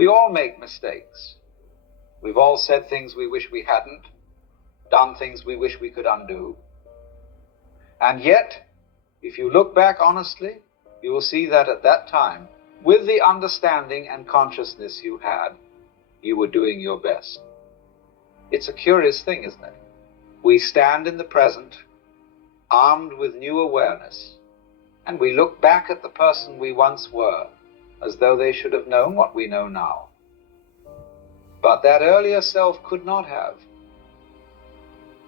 We all make mistakes. We've all said things we wish we hadn't, done things we wish we could undo. And yet, if you look back honestly, you will see that at that time, with the understanding and consciousness you had, you were doing your best. It's a curious thing, isn't it? We stand in the present, armed with new awareness, and we look back at the person we once were, as though they should have known what we know now. But that earlier self could not have.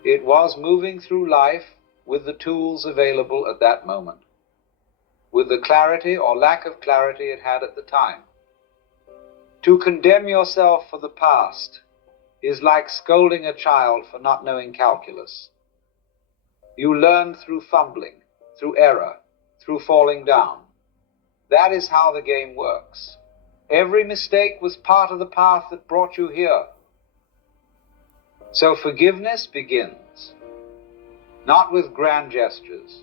It was moving through life with the tools available at that moment, with the clarity or lack of clarity it had at the time. To condemn yourself for the past is like scolding a child for not knowing calculus. You learn through fumbling, through error, through falling down. That is how the game works. Every mistake was part of the path that brought you here. So forgiveness begins, not with grand gestures,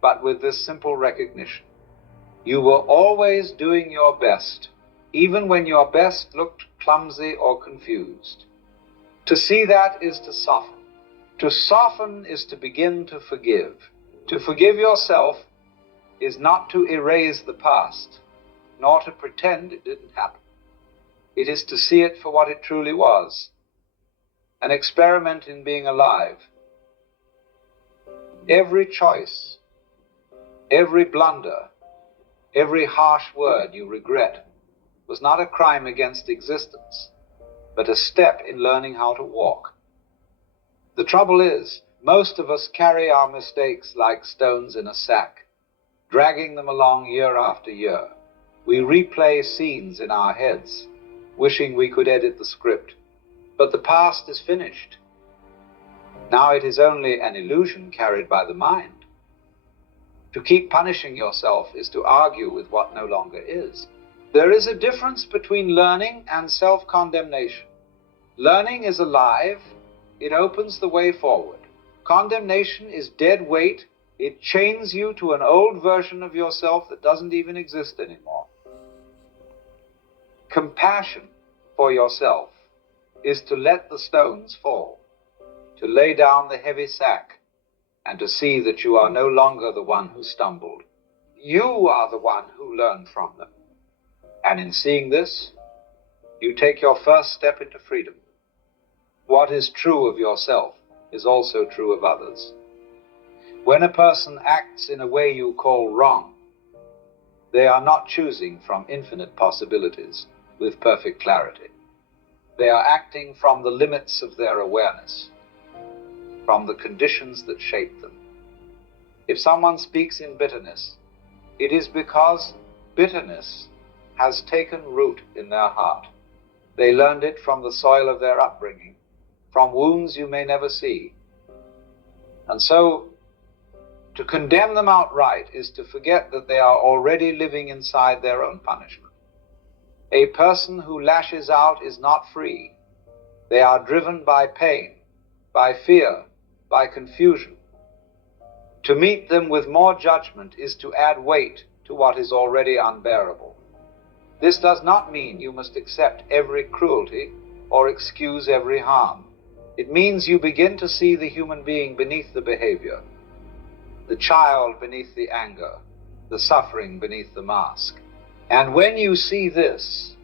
but with this simple recognition. You were always doing your best, even when your best looked clumsy or confused. To see that is to soften. To soften is to begin to forgive. To forgive yourself is not to erase the past, nor to pretend it didn't happen. It is to see it for what it truly was, an experiment in being alive. Every choice, every blunder, every harsh word you regret was not a crime against existence, but a step in learning how to walk. The trouble is, most of us carry our mistakes like stones in a sack, dragging them along year after year. We replay scenes in our heads, wishing we could edit the script. But the past is finished. Now it is only an illusion carried by the mind. To keep punishing yourself is to argue with what no longer is. There is a difference between learning and self-condemnation. Learning is alive. It opens the way forward. Condemnation is dead weight. It chains you to an old version of yourself that doesn't even exist anymore. Compassion for yourself is to let the stones fall, to lay down the heavy sack, and to see that you are no longer the one who stumbled. You are the one who learned from them. And in seeing this, you take your first step into freedom. What is true of yourself is also true of others. When a person acts in a way you call wrong, they are not choosing from infinite possibilities with perfect clarity. They are acting from the limits of their awareness, from the conditions that shape them. If someone speaks in bitterness, it is because bitterness has taken root in their heart. They learned it from the soil of their upbringing, from wounds you may never see. And so, to condemn them outright is to forget that they are already living inside their own punishment. A person who lashes out is not free. They are driven by pain, by fear, by confusion. To meet them with more judgment is to add weight to what is already unbearable. This does not mean you must accept every cruelty or excuse every harm. It means you begin to see the human being beneath the behavior, the child beneath the anger, the suffering beneath the mask. And when you see this,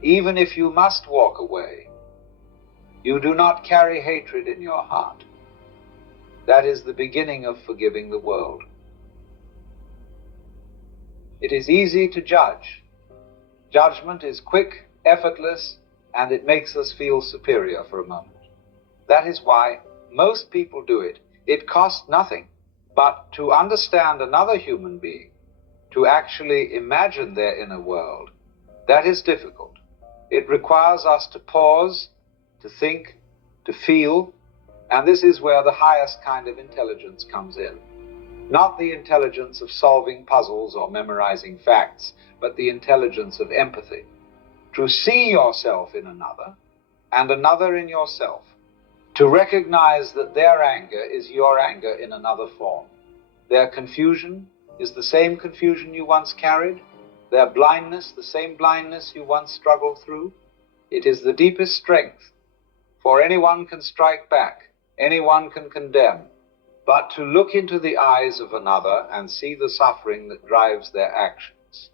even if you must walk away, you do not carry hatred in your heart. That is the beginning of forgiving the world. It is easy to judge. Judgment is quick, effortless, and it makes us feel superior for a moment. That is why most people do it. It costs nothing. But to understand another human being, to actually imagine their inner world, that is difficult. It requires us to pause, to think, to feel, and this is where the highest kind of intelligence comes in. Not the intelligence of solving puzzles or memorizing facts, but the intelligence of empathy. To see yourself in another, and another in yourself. To recognize that their anger is your anger in another form. Their confusion is the same confusion you once carried. their blindness the same blindness you once struggled through? It is the deepest strength, for anyone can strike back, anyone can condemn, but to look into the eyes of another and see the suffering that drives their actions,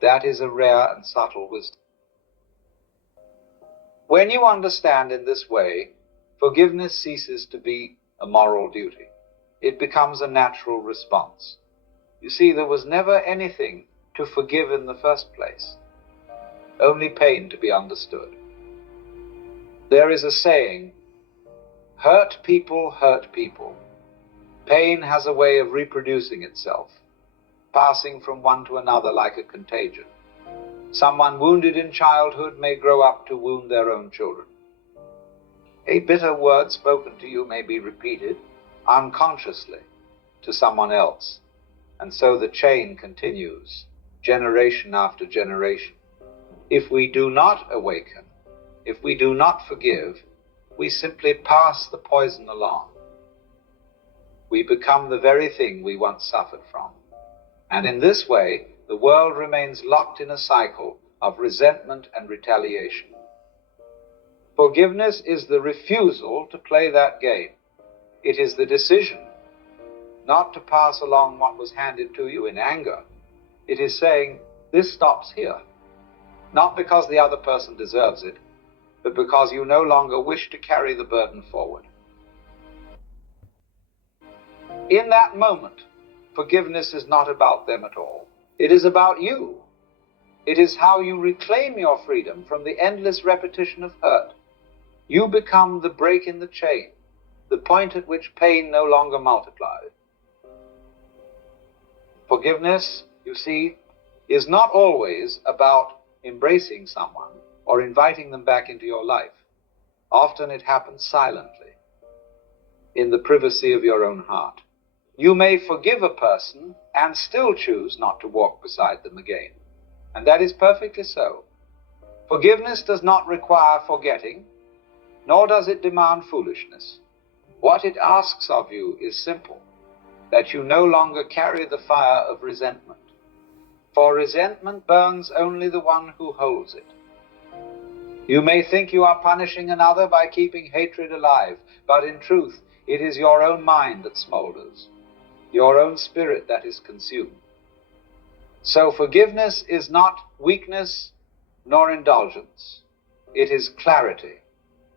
that is a rare and subtle wisdom. When you understand in this way, forgiveness ceases to be a moral duty. It becomes a natural response. You see, there was never anything to forgive in the first place, only pain to be understood. There is a saying, hurt people hurt people. Pain has a way of reproducing itself, passing from one to another like a contagion. Someone wounded in childhood may grow up to wound their own children. A bitter word spoken to you may be repeated unconsciously to someone else, and so the chain continues, generation after generation. If we do not awaken, if we do not forgive, we simply pass the poison along. We become the very thing we once suffered from. And in this way, the world remains locked in a cycle of resentment and retaliation. Forgiveness is the refusal to play that game. It is the decision not to pass along what was handed to you in anger. It is saying, this stops here. Not because the other person deserves it, but because you no longer wish to carry the burden forward. In that moment, forgiveness is not about them at all. It is about you. It is how you reclaim your freedom from the endless repetition of hurt. You become the break in the chain, the point at which pain no longer multiplies. Forgiveness, you see, is not always about embracing someone or inviting them back into your life. Often it happens silently, in the privacy of your own heart. You may forgive a person and still choose not to walk beside them again, and that is perfectly so. Forgiveness does not require forgetting, nor does it demand foolishness. What it asks of you is simple, that you no longer carry the fire of resentment. For resentment burns only the one who holds it. You may think you are punishing another by keeping hatred alive, but in truth, it is your own mind that smolders, your own spirit that is consumed. So forgiveness is not weakness nor indulgence. It is clarity.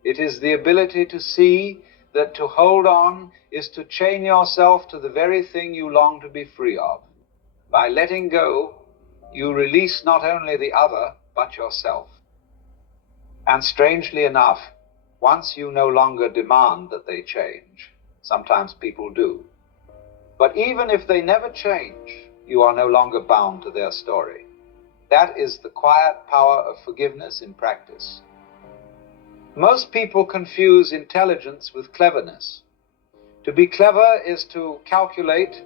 It is the ability to see that to hold on is to chain yourself to the very thing you long to be free of. By letting go, you release not only the other, but yourself. And strangely enough, once you no longer demand that they change, sometimes people do. But even if they never change, you are no longer bound to their story. That is the quiet power of forgiveness in practice. Most people confuse intelligence with cleverness. To be clever is to calculate,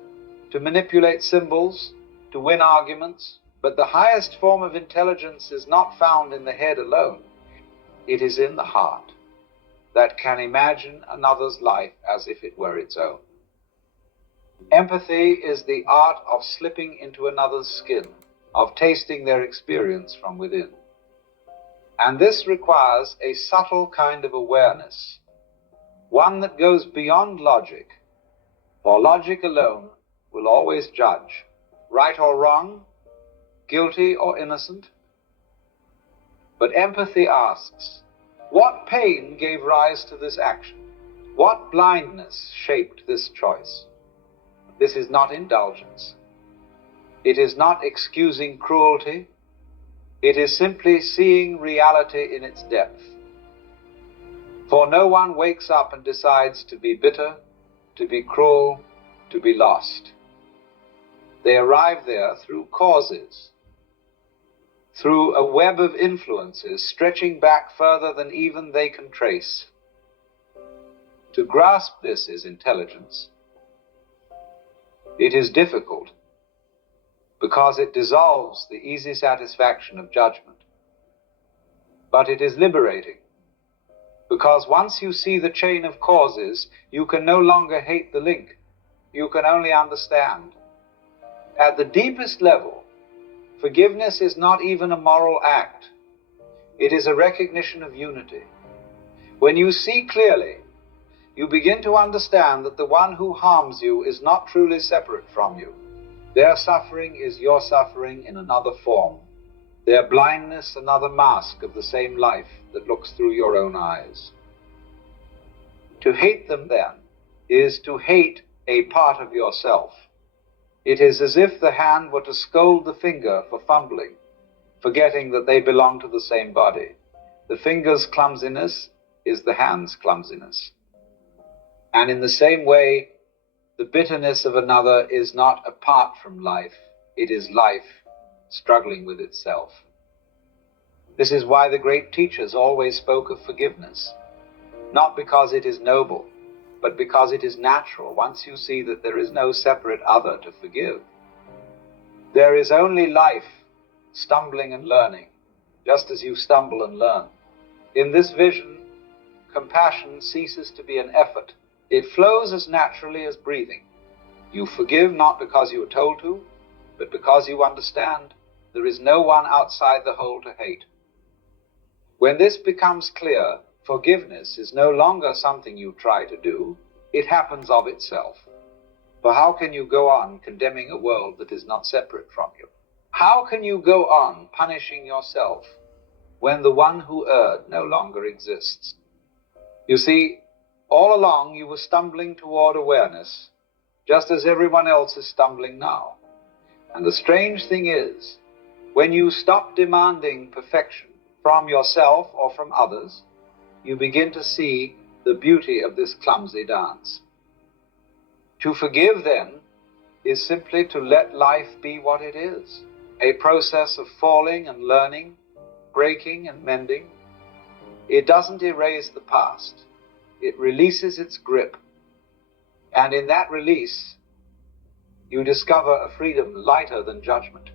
to manipulate symbols, to win arguments, but the highest form of intelligence is not found in the head alone. It is in the heart, that can imagine another's life as if it were its own. Empathy is the art of slipping into another's skin, of tasting their experience from within. And this requires a subtle kind of awareness, one that goes beyond logic, for logic alone will always judge, right or wrong, guilty or innocent. But empathy asks, what pain gave rise to this action? What blindness shaped this choice? This is not indulgence. It is not excusing cruelty. It is simply seeing reality in its depth. For no one wakes up and decides to be bitter, to be cruel, to be lost. They arrive there through causes, through a web of influences stretching back further than even they can trace. To grasp this is intelligence. It is difficult because it dissolves the easy satisfaction of judgment. But it is liberating because once you see the chain of causes, you can no longer hate the link. You can only understand. At the deepest level, Forgiveness is not even a moral act. It is a recognition of unity. When you see clearly, you begin to understand that the one who harms you is not truly separate from you. Their suffering is your suffering in another form. Their blindness another mask of the same life that looks through your own eyes. To hate them, then, is to hate a part of yourself. It is as if the hand were to scold the finger for fumbling, forgetting that they belong to the same body. The finger's clumsiness is the hand's clumsiness. And in the same way, the bitterness of another is not apart from life. It is life struggling with itself. This is why the great teachers always spoke of forgiveness, not because it is noble, but because it is natural once you see that there is no separate other to forgive. There is only life, stumbling and learning, just as you stumble and learn. In this vision, compassion ceases to be an effort. It flows as naturally as breathing. You forgive not because you are told to, but because you understand there is no one outside the whole to hate. When this becomes clear, forgiveness is no longer something you try to do. It happens of itself. For how can you go on condemning a world that is not separate from you? How can you go on punishing yourself when the one who erred no longer exists? You see, all along you were stumbling toward awareness, just as everyone else is stumbling now. And the strange thing is, when you stop demanding perfection from yourself or from others, you begin to see the beauty of this clumsy dance. To forgive, then, is simply to let life be what it is, a process of falling and learning, breaking and mending. It doesn't erase the past. It releases its grip. And in that release, you discover a freedom lighter than judgment.